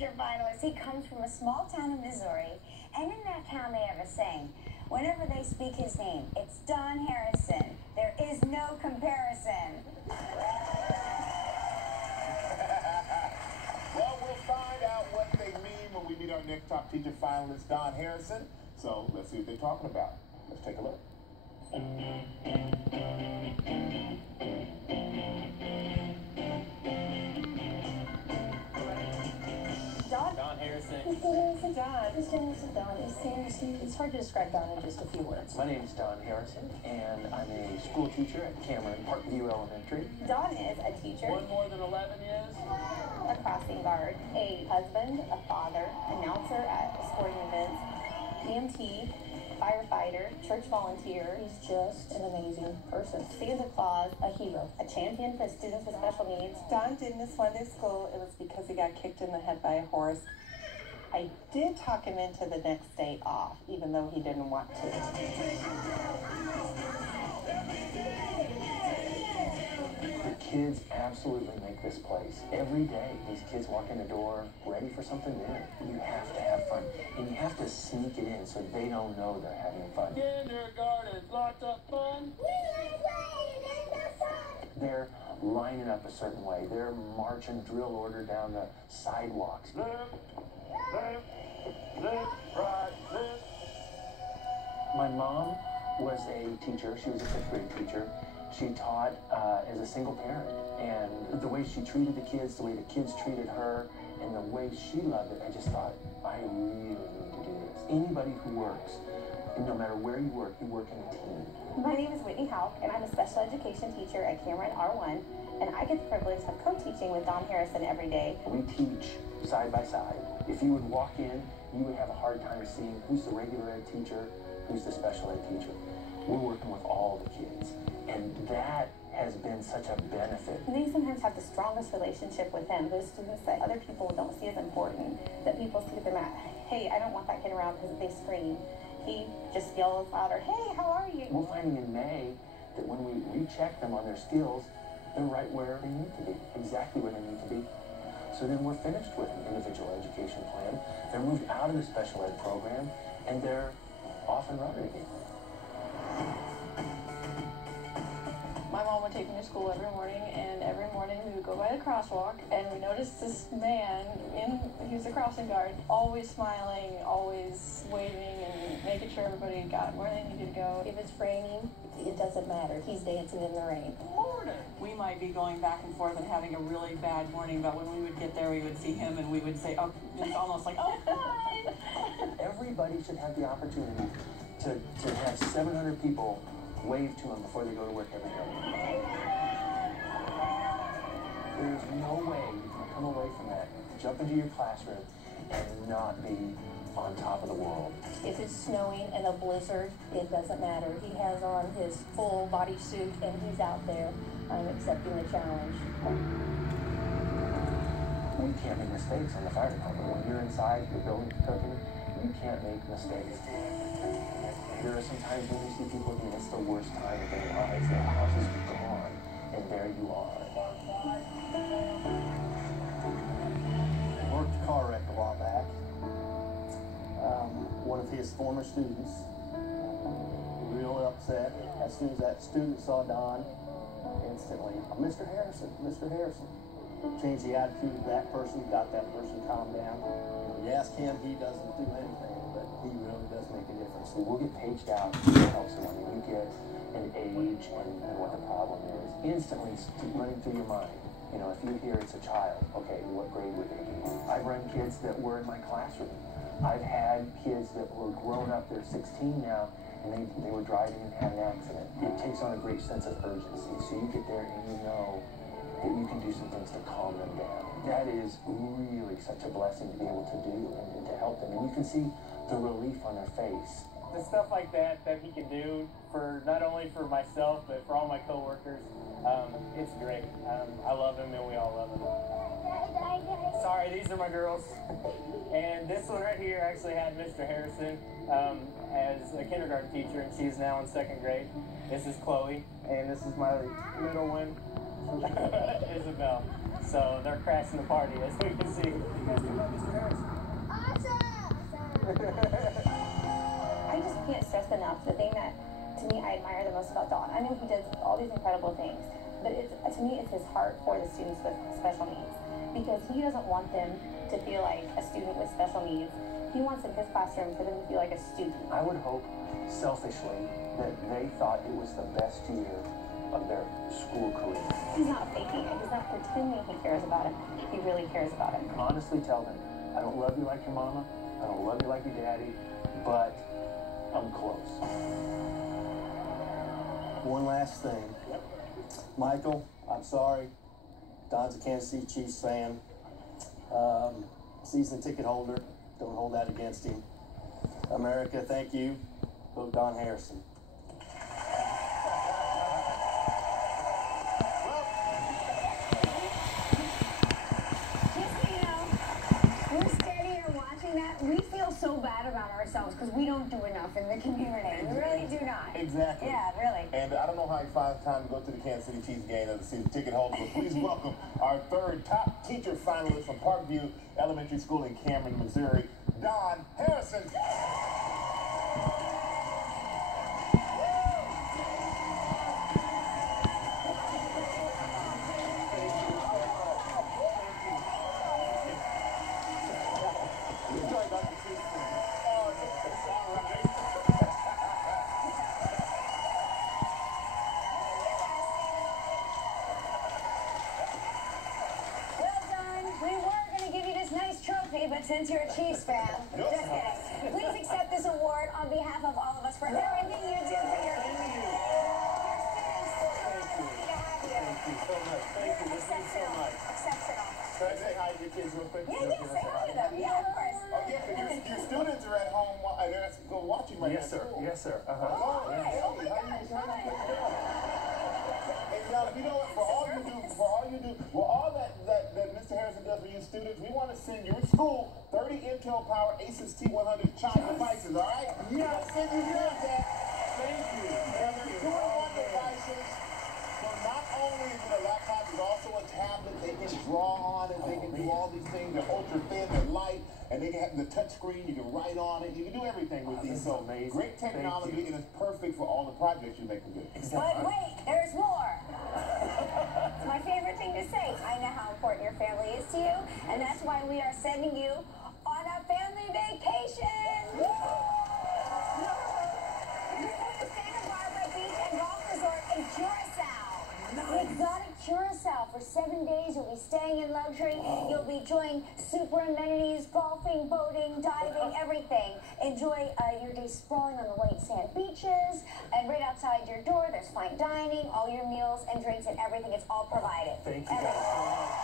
teacher finalist. He comes from a small town in Missouri, and in that town they have a saying. Whenever they speak his name, it's Donn Harrison. There is no comparison. Well, we'll find out what they mean when we meet our next top teacher finalist, Donn Harrison. So let's see what they're talking about. Let's take a look. Donn Harrison. Mr. Donn. It's hard to describe Donn in just a few words. My name is Donn Harrison, and I'm a school teacher at Cameron Parkview Elementary. Donn is a teacher, One more than 11 years. a crossing guard, a husband, a father, announcer at sporting events, EMT, firefighter, church volunteer. He's just an amazing person. Santa Claus, a hero, a champion for students with special needs. Donn didn't miss one day of school. It was because he got kicked in the head by a horse. I did talk him into the next day off, even though he didn't want to. The kids absolutely make this place. Every day, these kids walk in the door ready for something new. You have to have fun, and you have to sneak it in so they don't know they're having fun. Kindergarten, lots of fun. They're lining up a certain way. They're marching drill order down the sidewalks. Left, right, left. My mom was a teacher. She was a 5th grade teacher. She taught as a single parent, and the way she treated the kids, the way the kids treated her, and the way she loved it, I just thought, I really need to do this. Anybody who works, and no matter where you work in a team. My name is Whitney Houck, and I'm a special education teacher at Cameron R1, and I get the privilege of co-teaching with Donn Harrison every day. We teach side by side. If you would walk in, you would have a hard time seeing who's the regular ed teacher, who's the special ed teacher. We're working with all the kids, and that has been such a benefit. They sometimes have the strongest relationship with him. Those students that other people don't see as important, that people see them at, hey, I don't want that kid around because they scream. He just yells louder, hey, how are you? We're finding in May that when we recheck them on their skills, they're right where they need to be, exactly where they need to be. So then we're finished with an individual education plan. They're moved out of the special ed program, and they're off and running again. My mom would take me to school every morning, and every morning we would go by the crosswalk, and we noticed this man, he was a crossing guard, always smiling, always waving, and making sure everybody got where they needed to go. If it's raining, it doesn't matter. He's dancing in the rain. We might be going back and forth and having a really bad morning, but when we would get there, we would see him, and we would say, oh, it's almost like, oh, hi. Everybody should have the opportunity to have 700 people wave to them before they go to work every day. There's no way you can come away from that, jump into your classroom, and not be on top of the world. If it's snowing and a blizzard, it doesn't matter. He has on his full body suit, and he's out there accepting the challenge. We can't make mistakes in the fire department. When you're inside, your building's cooking, you can't make mistakes. There are some times when you see people who it's the worst time of their lives. Their house is gone, and there you are. Worked a car wreck a while back. One of his former students, real upset. As soon as that student saw Donn, instantly, Mr. Harrison, Mr. Harrison. Changed the attitude of that person, got that person calmed down. When you ask him, he doesn't do anything, but he really does make a difference. So we'll get paged out to help someone, and you get an age and what the problem is. Instantly running through your mind. You know, if you hear it's a child, okay, what grade would they be? I've run kids that were in my classroom. I've had kids that were grown up, they're 16 now, and they were driving and had an accident. It takes on a great sense of urgency. So you get there and you know that you can do some things to calm them down. That is really such a blessing to be able to do and to help them. And you can see the relief on their face. The stuff like that he can do for not only for myself but for all my coworkers, it's great. I love him and we all love him. Sorry, these are my girls. And this one right here actually had Mr. Harrison as a kindergarten teacher, and she's now in 2nd grade. This is Chloe, and this is my middle one, Isabel. So they're crashing the party, as we can see. You guys think about Mr. Harrison? I just can't stress enough the thing that, to me, I admire the most about Donn. I know he does all these incredible things, but to me, it's his heart for the students with special needs. Because he doesn't want them to feel like a student with special needs. He wants in his classroom for them to feel like a student. I would hope, selfishly, that they thought it was the best year of their school career. He's not faking it. He's not pretending he cares about him. He really cares about him. Honestly tell them, I don't love you like your mama, I don't love you like your daddy, but I'm close. One last thing. Michael, I'm sorry. Donn's a Kansas City Chiefs fan. Season ticket holder. Don't hold that against him. America, thank you. Vote Donn Harrison. We feel so bad about ourselves because we don't do enough in the community. We really do not. Exactly. Yeah, really. And I don't know how he finds time to go to the Kansas City Chiefs game as a season ticket holder, but please welcome our third top teacher finalist from Parkview Elementary School in Cameron, Missouri, Donn Harrison. But since you're a Chiefs fan, just kidding. Please accept this award on behalf of all of us for everything you do for your students. Thank you so much. Thank you. This means so much. Exceptional. Can I say hi to your kids real quick? Yeah, say hi to them. Yeah, of course. Oh, yeah, because your students are at home they're watching right now. Yes, sir. Yes, sir. Oh, hi. Oh, my gosh. And you know what? For all that Mr. Harrison does for you students, we want to send your school 30 Intel Power Asus T100 child devices, all right? Yes. Send you that. Thank you. And they're 2-in-1 devices. So not only is it a laptop, it's also a tablet. They can draw on it. They can do all these things. They're ultra thin, they're light, and they can have the touch screen. You can write on it. You can do everything with these. So amazing. Great technology, and it's perfect for all the projects you make them do. But wait, there's more. It's my favorite thing to say. I know how important your family is to you, and that's why we are sending you on a family vacation. You're going to Santa Barbara Beach and Golf Resort in Curacao. Exotic Curacao for 7 days. You'll be staying in luxury. You'll be enjoying super amenities, golfing, boating, diving, everything. Enjoy your day sprawling on the white sand beaches. And right outside your door, there's fine dining, all your meals and drinks and everything. It's all provided. Thank you guys so much.